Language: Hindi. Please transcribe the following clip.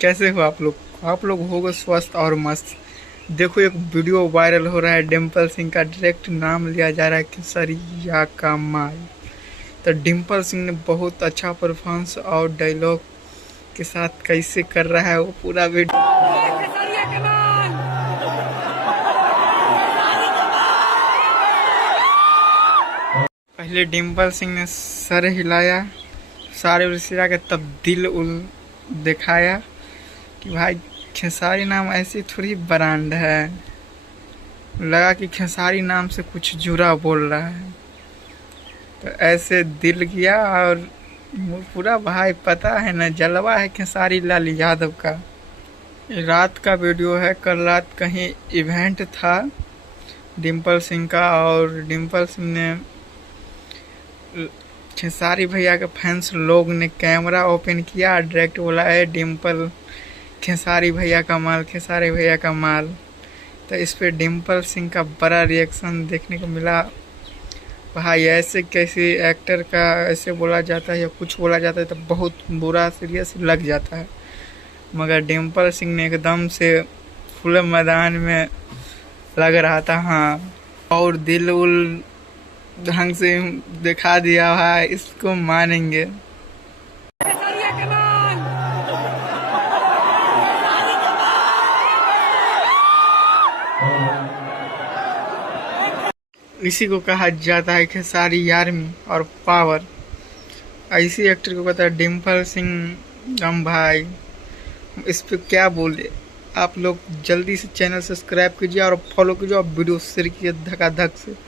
कैसे हो आप लोग होगे स्वस्थ और मस्त। देखो एक वीडियो वायरल हो रहा है, डिम्पल सिंह का डायरेक्ट नाम लिया जा रहा है खेसारिया का माल। तो डिम्पल सिंह ने बहुत अच्छा परफॉर्मेंस और डायलॉग के साथ कैसे कर रहा है वो पूरा वीडियो। पहले डिम्पल सिंह ने सर हिलाया, सारे रिश्तेदार के, तब दिल उल दिखाया कि भाई खेसारी नाम ऐसी थोड़ी ब्रांड है। लगा कि खेसारी नाम से कुछ जुड़ा बोल रहा है, तो ऐसे दिल किया और पूरा भाई पता है ना, जलवा है खेसारी लाल यादव का। रात का वीडियो है, कल रात कहीं इवेंट था डिम्पल सिंह का, और डिम्पल सिंह ने खेसारी भैया के फैंस लोग ने कैमरा ओपन किया और डायरेक्ट बोला है डिम्पल खेसारी भैया का माल, खेसारी भैया का माल। तो इस पे डिम्पल सिंह का बड़ा रिएक्शन देखने को मिला। भाई ऐसे कैसे एक्टर का ऐसे बोला जाता है या कुछ बोला जाता है तो बहुत बुरा सीरियस लग जाता है, मगर डिम्पल सिंह ने एकदम से खुले मैदान में लग रहा था हाँ, और दिल उल ढंग से दिखा दिया भाई, इसको मानेंगे। इसी को कहा जाता है खेसारी आर्मी और पावर। ऐसी एक्टर को कहता है डिम्पल सिंह। हम भाई इस पे क्या बोले। आप लोग जल्दी से चैनल सब्सक्राइब कीजिए और फॉलो कीजिए और वीडियो शेयर कीजिए धकाधक से।